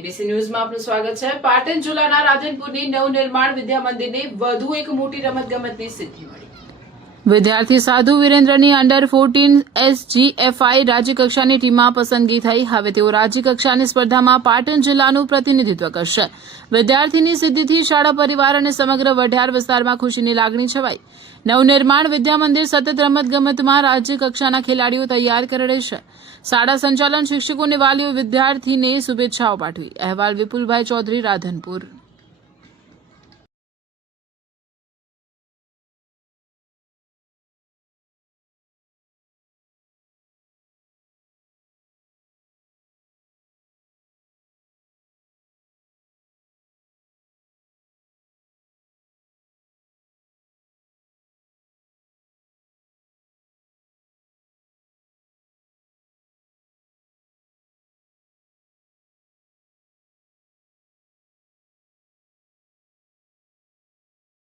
ABC ન્યૂઝમાં આપનું સ્વાગત છે। પાટણ જિલ્લાના રાધનપુરની નવનિર્માણ વિદ્યા મંદિરને વધુ એક મોટી રમતગમતની સિદ્ધિ મળી। વિદ્યાર્થી સાધુ વિરેન્દ્રની અંડર 14 SGFI રાજ્યકક્ષાની ટીમમાં પસંદગી થઈ। હવે તેઓ રાજ્યકક્ષાની સ્પર્ધામાં પાટણ જિલ્લાનું પ્રતિનિધિત્વ કરશે। વિદ્યાર્થીની સિદ્ધિથી શાળા પરિવાર અને સમગ્ર વઢિયાર વિસ્તારમાં ખુશીની લાગણી છવાઈ। નવનિર્માણ વિદ્યા મંદિર સતત રમતગમતમાં રાજ્યકક્ષાના ખેલાડીઓ તૈયાર કરી રહી છે। શાળા સંચાલન, શિક્ષકો અને વાલીઓ વિદ્યાર્થીને શુભેચ્છાઓ પાઠવી। અહેવાલ વિપુલભાઈ ચૌધરી, રાધનપુર।